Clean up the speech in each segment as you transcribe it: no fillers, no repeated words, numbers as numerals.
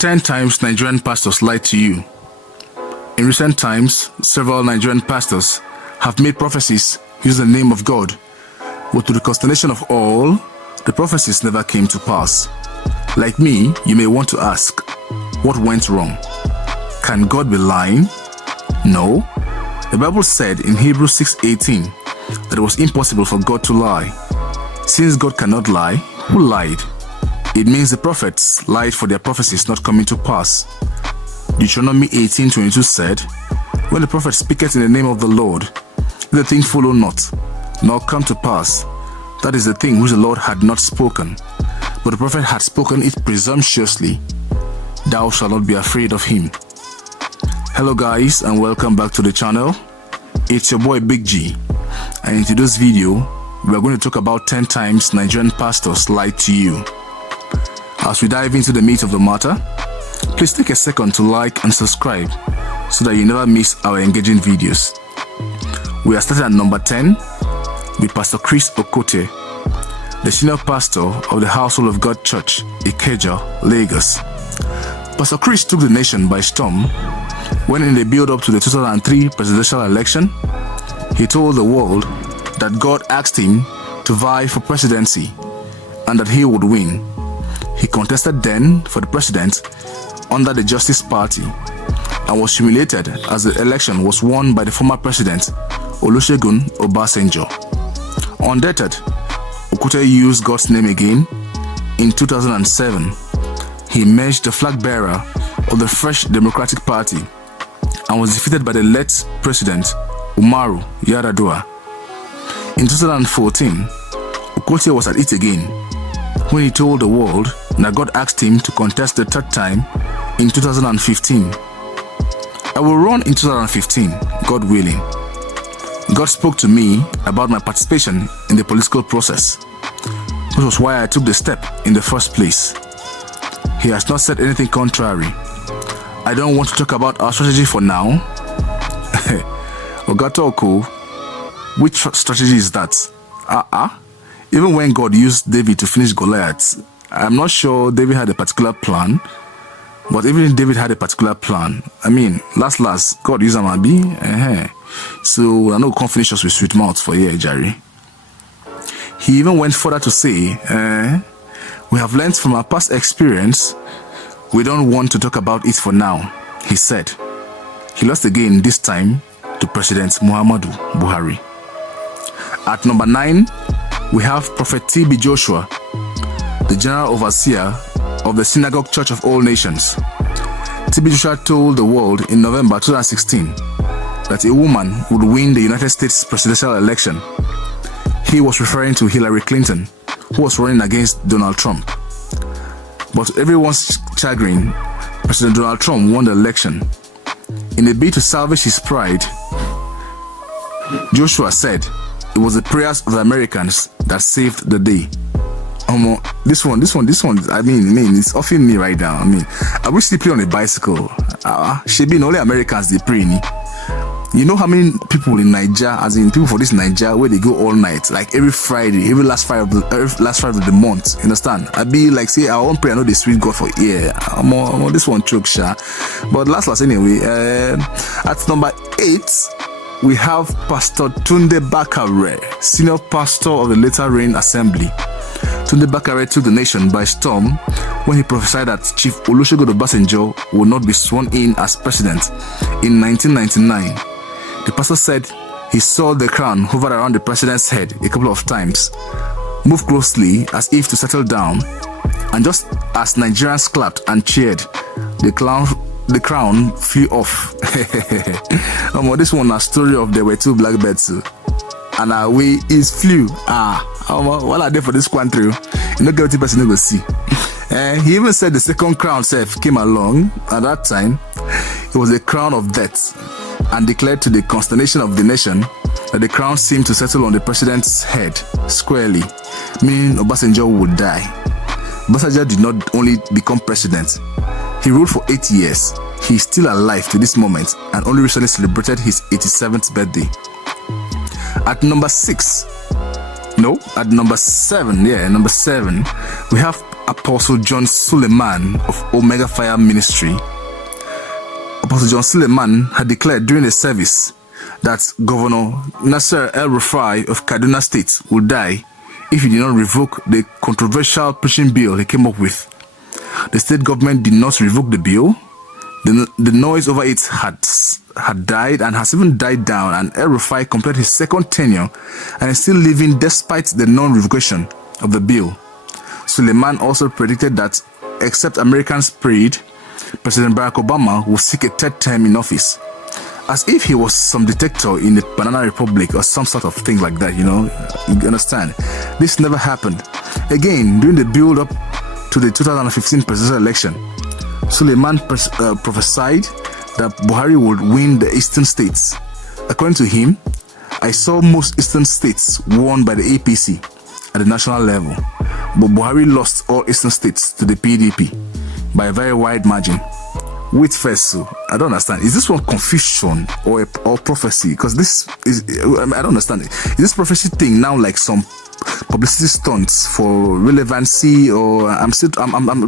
10 times Nigerian pastors lied to you. In recent times, several Nigerian pastors have made prophecies using the name of God, but to the consternation of all, the prophecies never came to pass. Like me, you may want to ask, what went wrong? Can God be lying? No. The Bible said in Hebrews 6:18 that it was impossible for God to lie. Since God cannot lie, who lied? It means the prophets lied for their prophecies not coming to pass. Deuteronomy 18:22 said, when the prophet speaketh in the name of the Lord, the thing follow not, nor come to pass. That is the thing which the Lord had not spoken, but the prophet had spoken it presumptuously. Thou shalt not be afraid of him. Hello guys, and welcome back to the channel. It's your boy Big G, and in today's video, we are going to talk about 10 times Nigerian pastors lied to you. As we dive into the meat of the matter, please take a second to like and subscribe so that you never miss our engaging videos. We are starting at number 10 with Pastor Chris Obi, the senior pastor of the Household of God Church, Ikeja, Lagos. Pastor Chris took the nation by storm when, in the build-up to the 2003 presidential election, he told the world that God asked him to vie for presidency and that he would win. He contested then for the president under the Justice Party and was humiliated as the election was won by the former president, Olusegun Obasanjo. Undeterred, Okote used God's name again. In 2007, he emerged the flag bearer of the Fresh Democratic Party and was defeated by the late President Umaru Yar'Adua. In 2014, Okote was at it again when he told the world that God asked him to contest the third time in 2015. I will run in 2015, God willing. God spoke to me about my participation in the political process, which was why I took the step in the first place. He has not said anything contrary. I don't want to talk about our strategy for now. Ogatoko, which strategy is that? Even when God used David to finish Goliath, I'm not sure David had a particular plan. But even if David had a particular plan, last, God used Amabi. So I know can't finish us with sweet mouth for here, Jerry. He even went further to say, we have learned from our past experience. We don't want to talk about it for now, he said. He lost again, this time to President Muhammadu Buhari. At number 9, we have Prophet T.B. Joshua, the General Overseer of the Synagogue Church of All Nations. T.B. Joshua told the world in November 2016 that a woman would win the United States presidential election. He was referring to Hillary Clinton, who was running against Donald Trump. But to everyone's chagrin, President Donald Trump won the election. In a bid to salvage his pride, Joshua said it was the prayers of the Americans that saved the day. This one, it's offing me right now. I wish they play on a bicycle. Should be only Americans they pray. You know how many people in Nigeria, as in people for this Nigeria, where they go all night, like every Friday, every last Friday of the month. You understand? I be like, say, I won't pray, I know the sweet God for ear. This one choke, sha. But last anyway. At number 8, we have Pastor Tunde Bakare, senior pastor of the Latter Rain Assembly. Tunde Bakare took the nation by storm when he prophesied that Chief Olusegun Obasanjo would not be sworn in as president in 1999. The pastor said he saw the crown hover around the president's head a couple of times, move closely as if to settle down, and just as Nigerians clapped and cheered, the crown flew off. This one a story of there were two blackbirds, and away is flew. What are they for this country? You know, get the person go see. He even said the second crown self came along. At that time, it was a crown of death, and declared to the consternation of the nation that the crown seemed to settle on the president's head squarely, meaning Obasanjo would die. Obasanjo did not only become president, he ruled for 8 years. He is still alive to this moment and only recently celebrated his 87th birthday. At number 7, we have Apostle John Suleiman of Omega Fire Ministry. Apostle John Suleiman had declared during the service that Governor Nasser El-Rufai of Kaduna State would die if he did not revoke the controversial preaching bill he came up with. The state government did not revoke the bill. The noise over it had died and has even died down, and El-Rufai completed his second tenure and is still living despite the non-revocation of the bill. Suleiman also predicted that except Americans prayed, President Barack Obama will seek a third term in office. As if he was some dictator in the Banana Republic or some sort of thing like that, you understand. This never happened. Again, during the build-up to the 2015 presidential election, Suleiman prophesied that Buhari would win the eastern states. According to him, I saw most eastern states won by the APC at the national level, but Buhari lost all eastern states to the PDP by a very wide margin. Wait first, so I don't understand. Is this one confusion or prophecy? Because this is, I don't understand. Is this prophecy thing now like some publicity stunts for relevancy, or I'm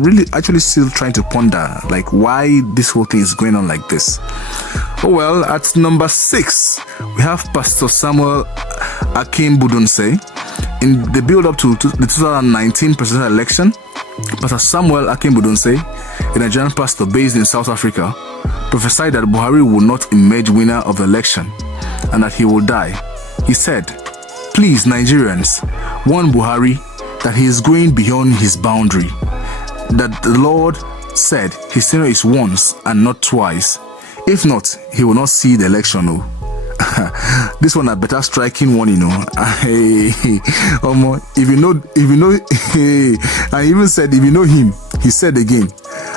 really actually still trying to ponder like why this whole thing is going on like this? Oh well, at number 6 we have Pastor Samuel Akim Budunse. In the build-up to the 2019 presidential election, Pastor Samuel Akim Budunse, a Nigerian pastor based in South Africa, prophesied that Buhari will not emerge winner of the election and that he will die. He said, "Please, Nigerians, warn Buhari that he is going beyond his boundary, that the Lord said his tenure is once and not twice. If not, he will not see the election." Oh. This one a better striking one, if you know, and he even said, if you know him, he said again,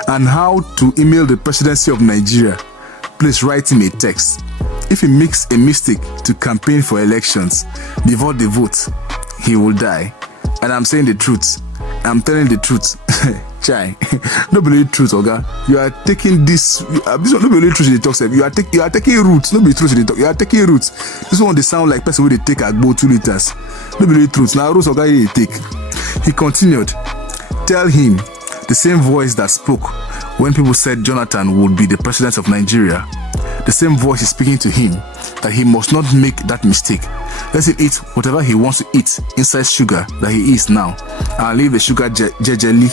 and how to email the presidency of Nigeria, please write him a text. If he makes a mistake to campaign for elections before the vote, he will die. And I'm saying the truth. I'm telling the truth. Chai, no believe truth, Oga. You are taking this one, no believe truth in the talk. You are taking roots. No believe truth in the talk. You are taking roots. This one they sound like person who they take Agbo 2 liters. No believe truth. Now roots, Oga, he take. He continued, "Tell him the same voice that spoke when people said Jonathan would be the president of Nigeria. The same voice is speaking to him that he must not make that mistake. Let him eat whatever he wants to eat inside sugar that he is now, and leave the sugar jejeli.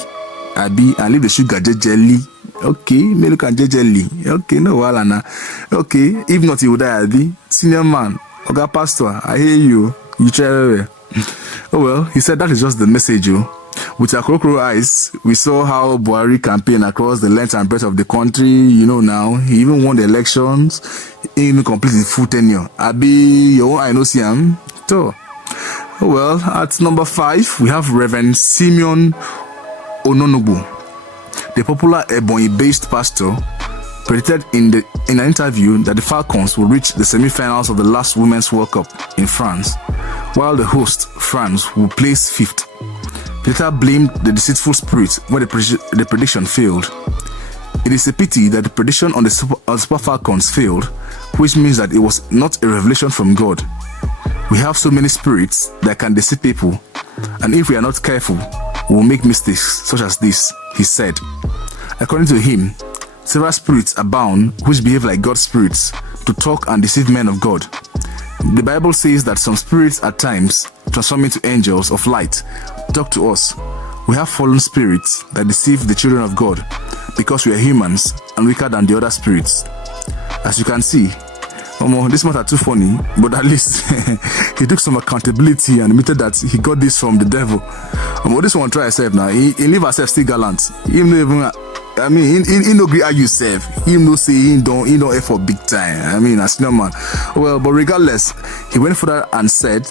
Abi, and leave the sugar jejeli. Okay, milk and jejeli. Okay, no walana. Okay, if not, he will die. Abi, senior man, Oga Pastor, I hear you. You try. Oh well, he said that is just the message, you. With our crocodile eyes, we saw how Buhari campaigned across the length and breadth of the country. Now he even won the elections. He even completed his full tenure. Abi, your own I know see him. So, oh well, at number 5 we have Reverend Simeon Onu, the popular Ebonyi-based pastor, predicted in an interview that the Falcons will reach the semi-finals of the last Women's World Cup in France, while the host, France, will place 5th. Peter blamed the deceitful spirit when the prediction failed. It is a pity that the prediction on the Super Falcons failed, which means that it was not a revelation from God. We have so many spirits that can deceive people, and if we are not careful, we will make mistakes such as this, he said. According to him, several spirits abound which behave like God's spirits to talk and deceive men of God. The Bible says that some spirits at times transform into angels of light talk to us. We have fallen spirits that deceive the children of God because we are humans and weaker than the other spirits. As you can see, this matter too funny, but at least he took some accountability and admitted that he got this from the devil. This one try himself now. He leave herself still gallant. He no even, he no agree argue self. He no say he don't effort big time. As no man. Well, but regardless, he went further and said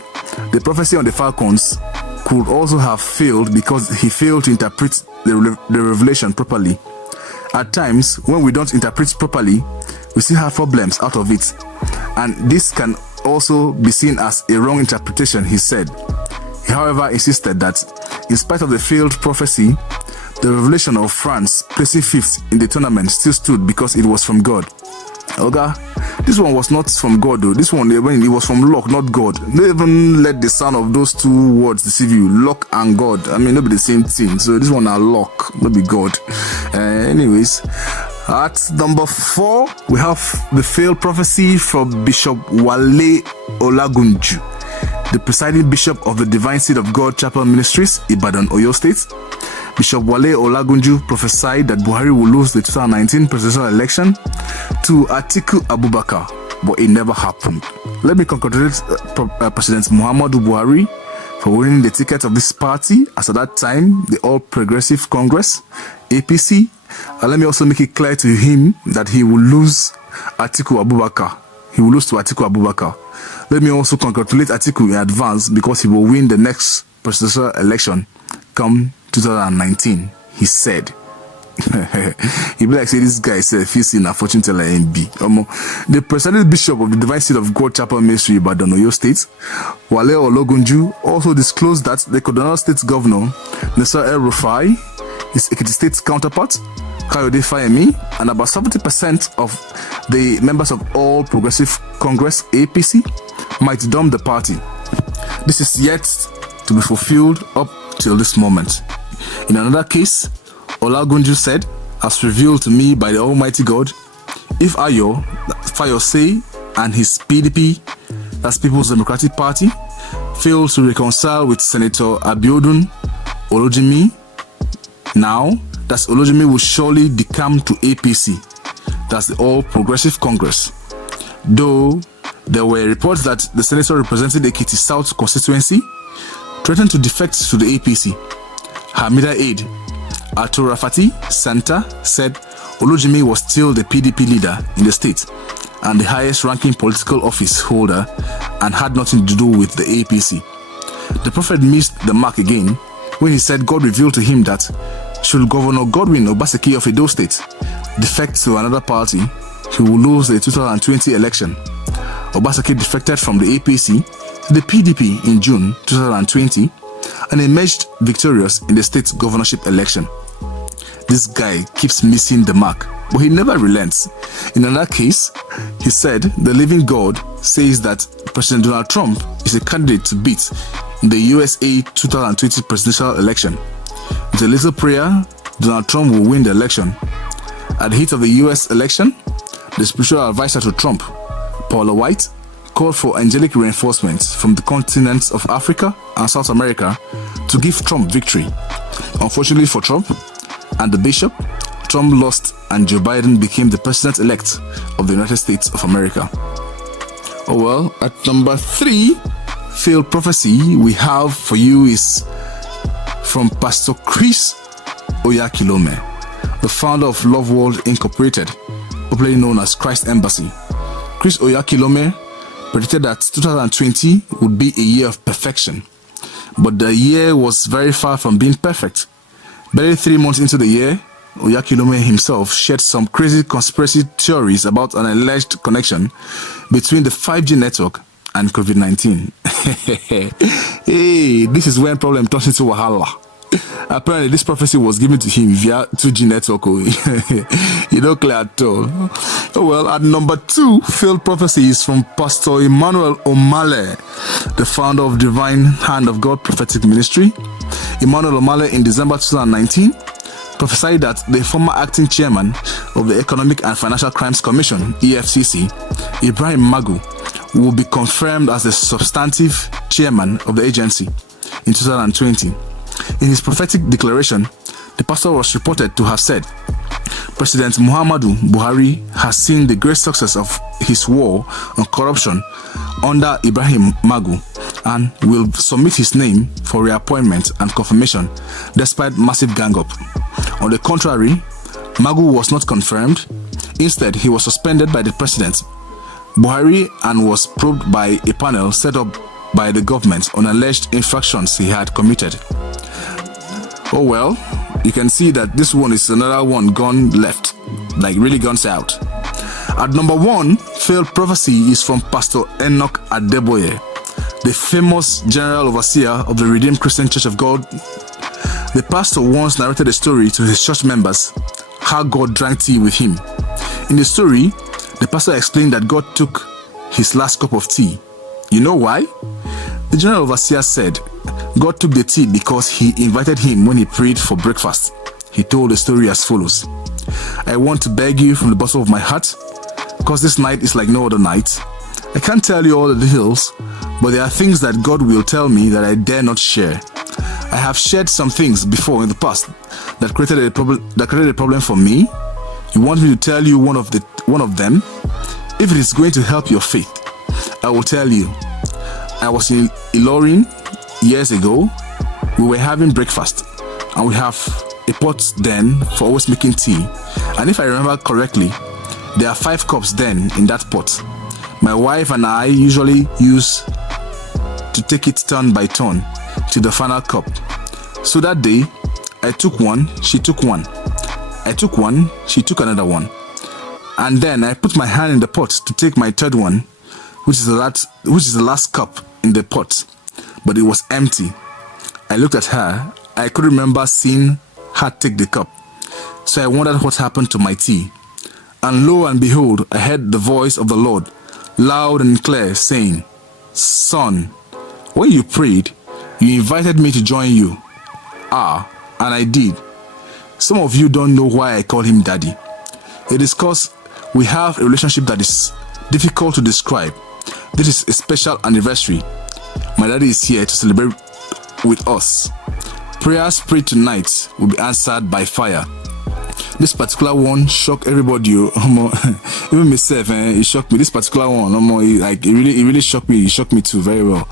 the prophecy on the Falcons could also have failed because he failed to interpret the revelation properly. At times, when we don't interpret properly, we still have problems out of it. And this can also be seen as a wrong interpretation, he said. He, however, insisted that in spite of the failed prophecy, the revelation of France placing 5th in the tournament still stood because it was from God. Oga, this one was not from God though. This one, it was from luck, not God. Don't even let the sound of those two words deceive you. Luck and God. I mean, not be the same thing. So this one are luck, not be God. Anyways, at number 4, we have the failed prophecy from Bishop Wale Wolagunju, the presiding bishop of the Divine Seed of God Chapel Ministries, Ibadan, Oyo State. Bishop Wale Wolagunju prophesied that Buhari will lose the 2019 presidential election to Atiku Abubakar, but it never happened. Let me congratulate President Muhammadu Buhari for winning the ticket of this party, as at that time, the All Progressive Congress, APC. Let me also make it clear to him that he will lose Atiku Abubakar. He will lose to Atiku Abubakar. Let me also congratulate Atiku in advance because he will win the next presidential election come 2019, he said. He be like, say this guy said, he's in a fortune teller MB. The presiding bishop of the Divine Seed of God Chapel Ministry, Ibadan, Oyo State, Wale Wolagunju, also disclosed that the Kaduna State Governor, Nasser El-Rufai, his Ekiti State counterpart, Kayode Fayemi, and about 70% of the members of All Progressive Congress, APC, might dump the party. This is yet to be fulfilled up till this moment. In another case, Wolagunju said, as revealed to me by the Almighty God, if Ayo, Fayose, and his PDP, that's People's Democratic Party, fail to reconcile with Senator Abiodun Olojimi, now, that's Olojimi will surely decamp to APC, that's the All Progressive Congress. Though there were reports that the senator representing the Ekiti South constituency threatened to defect to the APC. Her media aide, Arthur Rafati Santa, said Olojimi was still the PDP leader in the state and the highest ranking political office holder and had nothing to do with the APC. The prophet missed the mark again when he said God revealed to him that should Governor Godwin Obaseki of Edo State defect to another party, he will lose the 2020 election. Obaseki defected from the APC to the PDP in June 2020 and emerged victorious in the state governorship election. This guy keeps missing the mark, but he never relents. In another case, he said the living God says that President Donald Trump is a candidate to beat in the USA 2020 presidential election. With a little prayer, Donald Trump will win the election. At the heat of the US election, the spiritual advisor to Trump, Paula White, called for angelic reinforcements from the continents of Africa and South America to give Trump victory. Unfortunately for Trump and the bishop, Trump lost and Joe Biden became the president-elect of the United States of America. Oh well, at number 3, failed prophecy we have for you is from Pastor Chris Obi, the founder of Love World Incorporated, popularly known as Christ Embassy. Chris Obi predicted that 2020 would be a year of perfection, but the year was very far from being perfect. Barely 3 months into the year, Obi himself shared some crazy conspiracy theories about an alleged connection between the 5G network and COVID-19. Hey, this is when problem turns into wahala. Apparently, this prophecy was given to him via 2G network. You don't clear at all. Oh well, at number 2, failed prophecy is from Pastor Emmanuel Omal, the founder of Divine Hand of God Prophetic Ministry. Emmanuel Omal in December 2019 prophesied that the former acting chairman of the Economic and Financial Crimes Commission, EFCC, Ibrahim Magu, will be confirmed as the substantive chairman of the agency in 2020. In his prophetic declaration, the pastor was reported to have said, President Muhammadu Buhari has seen the great success of his war on corruption under Ibrahim Magu and will submit his name for reappointment and confirmation despite massive gang-up. On the contrary, Magu was not confirmed. Instead, he was suspended by the president, Buhari, and was probed by a panel set up by the government on alleged infractions he had committed. Oh well, you can see that this one is another one gone left, like really gone south. At number 1, failed prophecy is from Pastor Enoch Adeboye, the famous general overseer of the Redeemed Christian Church of God. The pastor once narrated a story to his church members how God drank tea with him. In the story, The pastor explained that God took his last cup of tea. You know why? The general overseer said God took the tea because he invited him when he prayed for breakfast. He told the story as follows. I want to beg you from the bottom of my heart, because this night is like no other night. I can't tell you all the details, but there are things that God will tell me that I dare not share. I have shared some things before in the past that created a problem for me. You want me to tell you one of them? If it is going to help your faith, I will tell you. I was in Ilorin years ago. We were having breakfast, and we have a pot then for always making tea. And if I remember correctly, there are 5 cups then in that pot. My wife and I usually use to take it turn by turn to the final cup. So that day, I took one, she took one. I took one, she took another one. And then I put my hand in the pot to take my third one, which is the last cup in the pot. But it was empty. I looked at her. I could remember seeing her take the cup. So I wondered what happened to my tea. And lo and behold, I heard the voice of the Lord, loud and clear, saying, Son, when you prayed, you invited me to join you. And I did. Some of you don't know why I call him Daddy. It is because we have a relationship that is difficult to describe. This is a special anniversary. My daddy is here to celebrate with us. Prayers prayed tonight will be answered by fire. This particular one shocked everybody. Even myself, it shocked me. This particular one, it really shocked me. It shocked me too very well.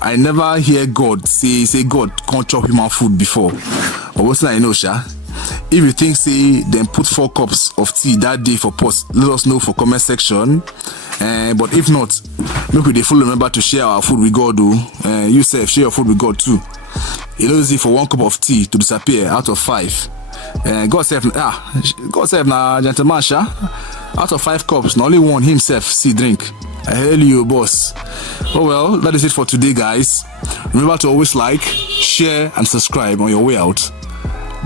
I never hear God say God can't chop human food before. But what's I know, Sha? If you think then put 4 cups of tea that day for post, let us know for comment section. But if not, make we fully remember to share our food with God. You self share your food with God too. It's easy for 1 cup of tea to disappear out of 5. God said, now, gentleman, Sha. Out of 5 cups, not only one himself see drink. I hail you, boss. Oh well, that is it for today, guys. Remember to always like, share, and subscribe on your way out.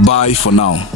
Bye for now.